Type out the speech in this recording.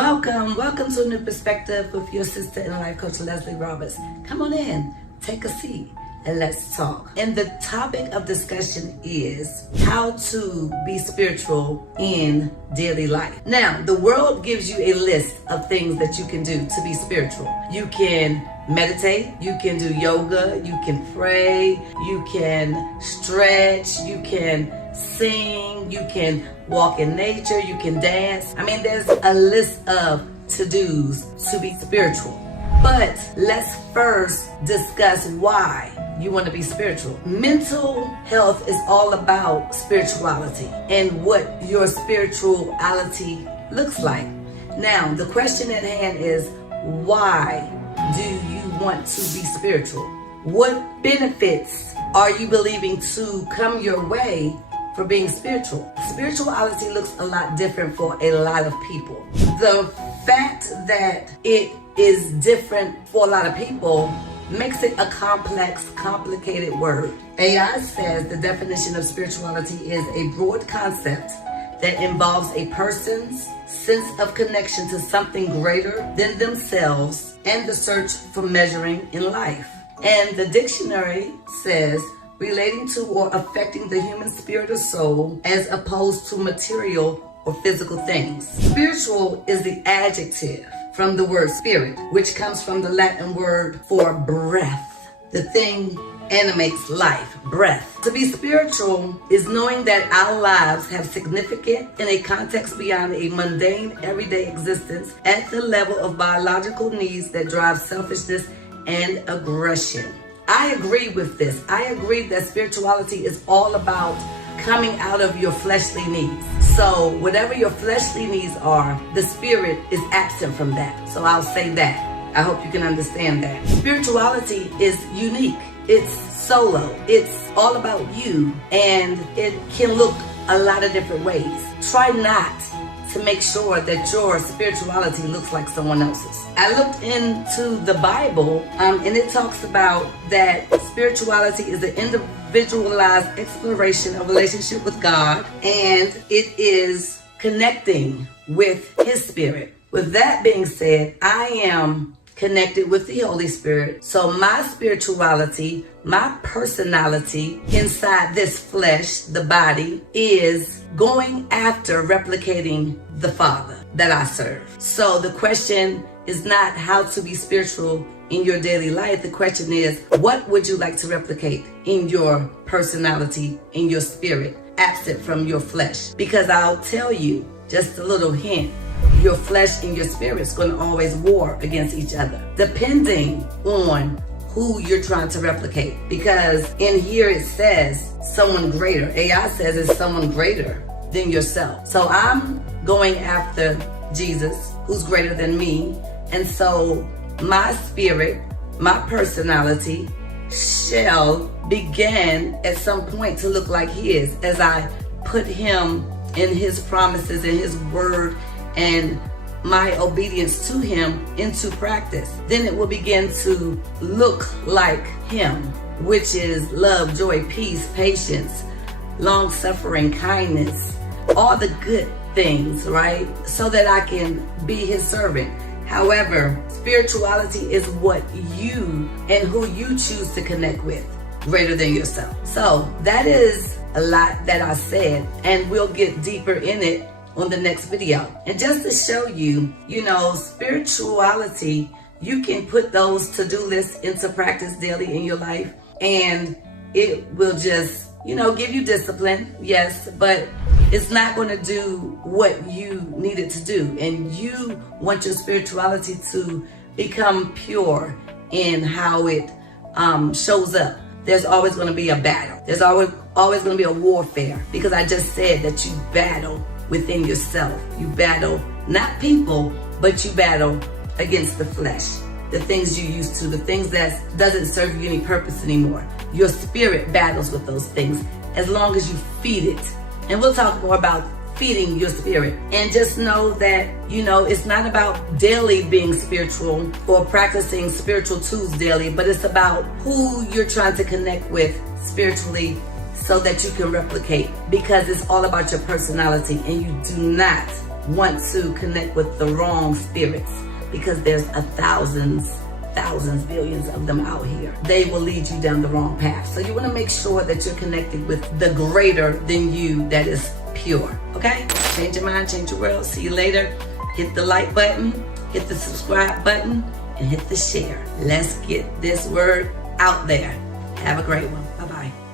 Welcome to a new perspective with your sister and life coach Leslie Roberts. Come on in, take a seat, and let's talk. And the topic of discussion is how to be spiritual in daily life. Now, the world gives you a list of things that you can do to be spiritual. You can meditate, you can do yoga, you can pray, you can stretch, you can sing, you can walk in nature, you can dance. I mean, there's a list of to-dos to be spiritual. But let's first discuss why you want to be spiritual. Mental health is all about spirituality and what your spirituality looks like. Now, the question at hand is, why do you want to be spiritual? What benefits are you believing to come your way for being spiritual? Spirituality looks a lot different for a lot of people. The fact that it is different for a lot of people makes it a complex, complicated word. AI says the definition of spirituality is a broad concept that involves a person's sense of connection to something greater than themselves and the search for measuring in life. And the dictionary says relating to or affecting the human spirit or soul as opposed to material or physical things. Spiritual is the adjective from the word spirit, which comes from the Latin word for breath. The thing animates life, breath. To be spiritual is knowing that our lives have significance in a context beyond a mundane everyday existence at the level of biological needs that drive selfishness and aggression. I agree with this. I agree that spirituality is all about coming out of your fleshly needs. So whatever your fleshly needs are, the spirit is absent from that. So I'll say that. I hope you can understand that. Spirituality is unique. It's solo. It's all about you, and it can look a lot of different ways. Try not to make sure that your spirituality looks like someone else's. I looked into the Bible, and it talks about that spirituality is an individualized exploration of relationship with God, and it is connecting with His Spirit. With that being said, I am connected with the Holy Spirit. So my spirituality, my personality inside this flesh, the body, is going after replicating the Father that I serve. So the question is not how to be spiritual in your daily life. The question is, what would you like to replicate in your personality, in your spirit, absent from your flesh? Because I'll tell you just a little hint. Your flesh and your spirit is going to always war against each other, depending on who you're trying to replicate. Because in here it says someone greater. AI says it's someone greater than yourself. So I'm going after Jesus, who's greater than me. And so my spirit, my personality shall begin at some point to look like His as I put Him in His promises and His word and my obedience to Him into practice. Then it will begin to look like Him, which is love, joy, peace, patience, long-suffering, kindness, all the good things, right? So that I can be His servant. However, spirituality is what you and who you choose to connect with, greater than yourself. So that is a lot that I said, and we'll get deeper in it on the next video. And just to show you, spirituality, you can put those to-do lists into practice daily in your life, and it will just, give you discipline, yes, but it's not going to do what you need it to do. And you want your spirituality to become pure in how it shows up. There's always going to be a battle. There's always going to be a warfare, because I just said that you battle within yourself. You battle not people, but you battle against the flesh, the things you used to, the things that doesn't serve you any purpose anymore. Your spirit battles with those things as long as you feed it. And we'll talk more about feeding your spirit. And just know that, it's not about daily being spiritual or practicing spiritual tools daily, but it's about who you're trying to connect with spiritually so that you can replicate, because it's all about your personality, and you do not want to connect with the wrong spirits, because there's thousands, billions of them out here. They will lead you down the wrong path. So you want to make sure that you're connected with the greater than you that is pure. Okay? Change your mind, change your world. See you later. Hit the like button, hit the subscribe button, and hit the share. Let's get this word out there. Have a great one. Bye-bye.